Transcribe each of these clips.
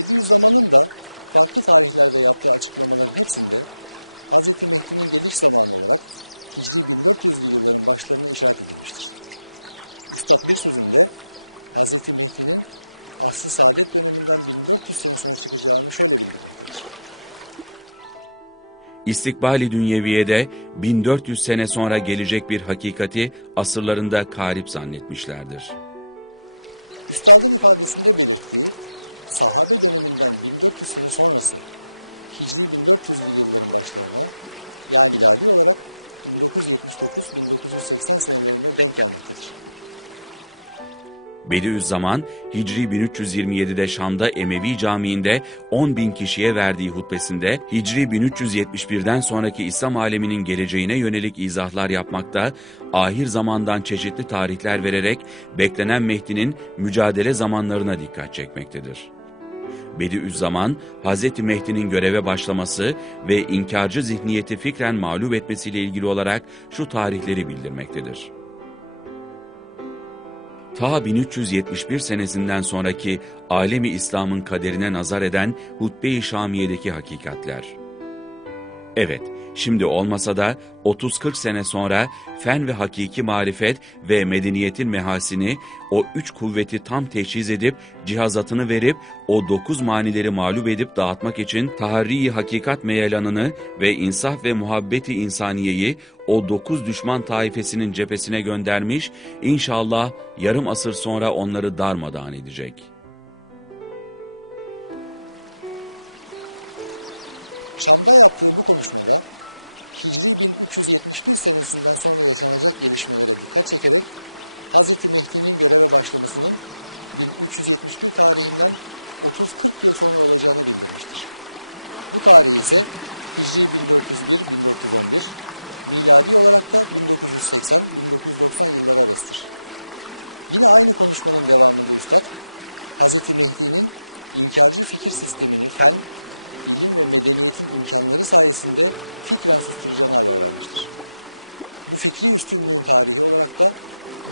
Bediüzzaman'ın da farklı tarihlerde yaptığı açıklamaların hepsinde Hz. Mehdi'nin geliş zamanı olarak Hicri 1400'lü yılların başlarına işaret edilmiştir. Üstad bir sözünde Hz. Mehdi'nin asr-ı saadet döneminden 1400 sene sonra çıkacağını şöyle bildirmektedir. İstikbali dünyeviyede 1400 sene sonra gelecek bir hakikati asırlarında karip zannetmişlerdir. Üstadın ifadesinde belirttiği sahabe döneminden 1400 sene sonrası Hicri 1400'lü yılların başlarına yani miladi olarak 1979-1980 senelerinde denk gelmektedir. Bediüzzaman, Hicri 1327'de Şam'da Emevi Camii'nde 10 bin kişiye verdiği hutbesinde Hicri 1371'den sonraki İslam aleminin geleceğine yönelik izahlar yapmakta, ahir zamandan çeşitli tarihler vererek beklenen Mehdi'nin mücadele zamanlarına dikkat çekmektedir. Bediüzzaman, Hz. Mehdi'nin göreve başlaması ve inkarcı zihniyeti fikren mağlup etmesiyle ilgili olarak şu tarihleri bildirmektedir. Ta 1371 senesinden sonraki alemi İslam'ın kaderine nazar eden Hutbe-i Şamiye'deki hakikatler. Evet, şimdi olmasa da 30-40 sene sonra fen ve hakiki marifet ve medeniyetin mehasini o üç kuvveti tam teşhis edip cihazatını verip o dokuz manileri mağlup edip dağıtmak için tahri hakikat meyelanını ve insaf ve muhabbeti insaniyeyi o dokuz düşman taifesinin cephesine göndermiş, inşallah yarım asır sonra onları darmadağın edecek. Şam'da yaptığı bu konuşmada Hicri 1371 senesinden sonra yaşanacak gelişmelere dikkat çekerek Hz. Mehdi'nin göreve başlamasının 1371 tarihinden 30-40 yıl sonra olacağını bildirmiştir. Bu tarih ise Hicri 1401-1411, miladi olarak da 1980-1990 yılları arasıdır. Yine aynı konuşmanın devamında Üstad, Hz. Mehdi'nin inkarcı fikir sistemini fen, ilim ve medeniyetin imkanları sayesinde fikren susturacağını haber vermiştir. Bu fikri üstünlüğün tarihi olarak da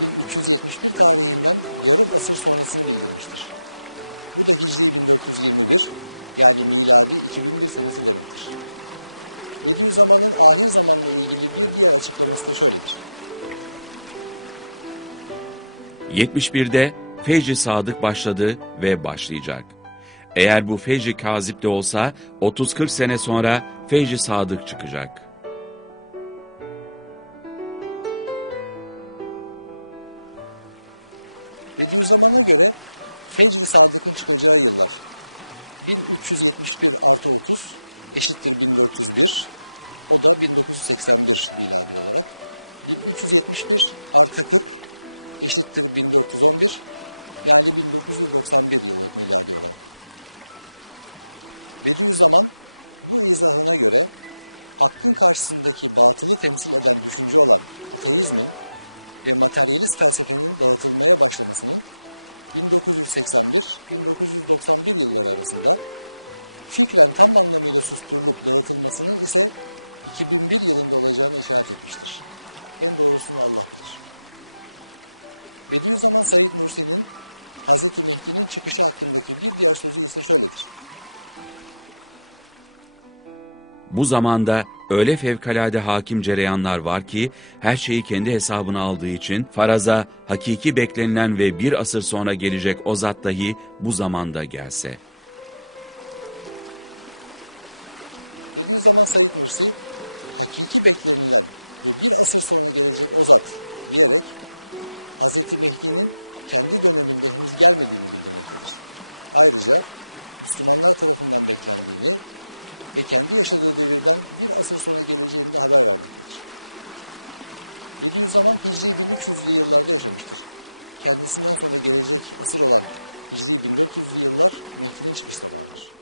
1371 tarihinden yarım asır sonrasını bildirmiştir. Bu da Hicri 1421 yani miladi 2001 senesi demektir. Bediüzzaman'ın ahir zamanla ilgili bir diğer açıklaması da şöyledir. 71'de Fecri Sadık başladı ve başlayacak. Eğer bu Fecri Kazip de olsa 30-40 sene sonra Fecri Sadık çıkacak. Bediüzzaman'a göre Fecr-i Sadık'ın çıkacağı yıllar 1371 artı 30 eşittir 1401 o da 1981 miladi olarak 1371 artı 40 eşittir 1411 yani 1991 yılı miladi olarak. Bediüzzaman bu izahına göre hakkın karşısındaki batılı temsil eden düşünce olan ateizmin ve materyalist felsefenin dağıtılmaya başlamasının 1981-1991 yılları arasında fikren tam anlamıyla susturulup dağıtılmasının ise 2001 yılında olacağını işaret etmiştir. En doğrusunu Allah bilir. Bediüzzaman Said Nursi'nin Hz. Mehdi'nin çıkışı hakkındaki bir diğer sözü ise şöyledir. Bu zamanda öyle fevkalade hakim cereyanlar var ki her şeyi kendi hesabına aldığı için faraza hakiki beklenilen ve bir asır sonra gelecek o zat dahi bu zamanda gelse. Bediüzzaman Said Nursi, hakiki beklenilen ve bir asır sonra gelecek o zat diyerek Hz. Mehdi'nin kendi döneminde henüz gelmediğini bildirmektedir. Ayrıca Müslümanlar tarafından beklendiğini ve kendi yaşadığı devirden bir asır sonra geleceğini de haber vermektedir. Bediüzzaman Hicri 1300'lü yıllarda yaşamıştır. Kendisinden sonra gelecek asır olan Hicri 1400'lü yıllar Mehdi'nin çıkış zamanıdır.